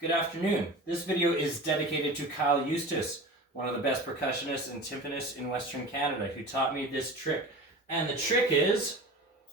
Good afternoon. This video is dedicated to Kyle Eustace, one of the best percussionists and timpanists in Western Canada, who taught me this trick. And the trick is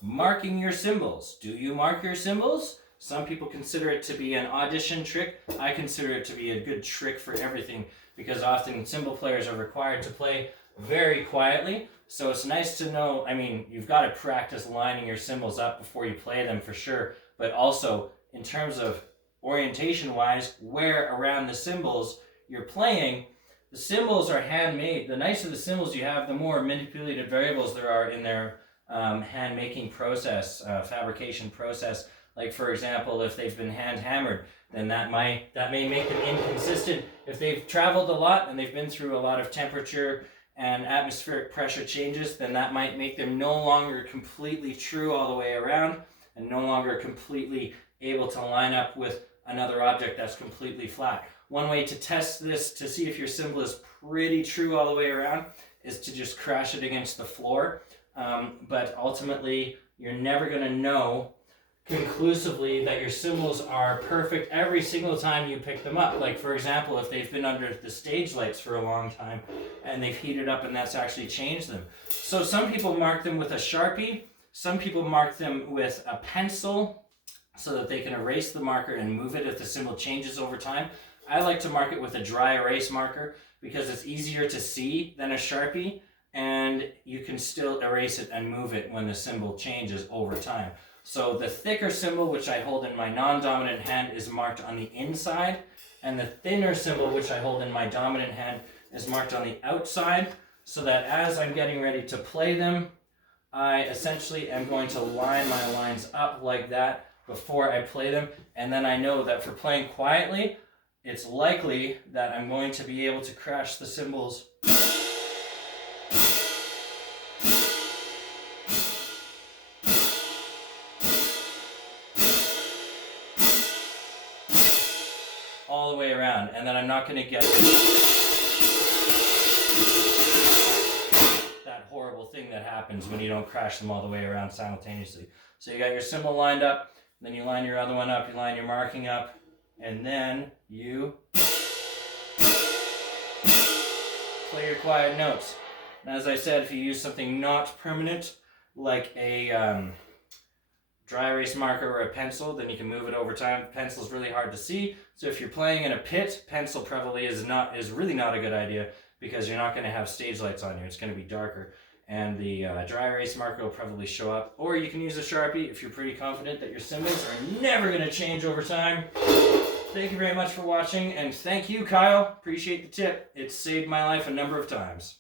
marking your cymbals. Do you mark your cymbals? Some people consider it to be an audition trick. I consider it to be a good trick for everything because often cymbal players are required to play very quietly. So it's nice to know, you've got to practice lining your cymbals up before you play them for sure, but also in terms of orientation wise, where around the cymbals you're playing. The cymbals are handmade. The nicer the cymbals you have, the more manipulated variables there are in their hand making process, fabrication process. Like for example, if they've been hand hammered, then that may make them inconsistent. If they've traveled a lot and they've been through a lot of temperature and atmospheric pressure changes, then that might make them no longer completely true all the way around and no longer completely able to line up with another object that's completely flat. One way to test this to see if your cymbal is pretty true all the way around is to just crash it against the floor. But ultimately, you're never going to know conclusively that your cymbals are perfect every single time you pick them up. Like for example, if they've been under the stage lights for a long time and they've heated up and that's actually changed them. So some people mark them with a Sharpie, some people mark them with a pencil so that they can erase the marker and move it if the cymbal changes over time. I like to mark it with a dry erase marker because it's easier to see than a Sharpie and you can still erase it and move it when the cymbal changes over time. So the thicker cymbal, which I hold in my non-dominant hand, is marked on the inside, and the thinner cymbal, which I hold in my dominant hand, is marked on the outside, so that as I'm getting ready to play them, I essentially am going to line my lines up like that before I play them, and then I know that for playing quietly, it's likely that I'm going to be able to crash the cymbals all the way around, and then I'm not going to get that horrible thing that happens when you don't crash them all the way around simultaneously. So you got your cymbal lined up, then you line your other one up, you line your marking up, and then you play your quiet notes. And as I said, if you use something not permanent, like a dry erase marker or a pencil, then you can move it over time. Pencil is really hard to see, so if you're playing in a pit, pencil probably is really not a good idea because you're not going to have stage lights on you. It's going to be darker, and the dry erase marker will probably show up. Or you can use a Sharpie if you're pretty confident that your cymbals are never going to change over time. Thank you very much for watching, and thank you, Kyle. Appreciate the tip. It's saved my life a number of times.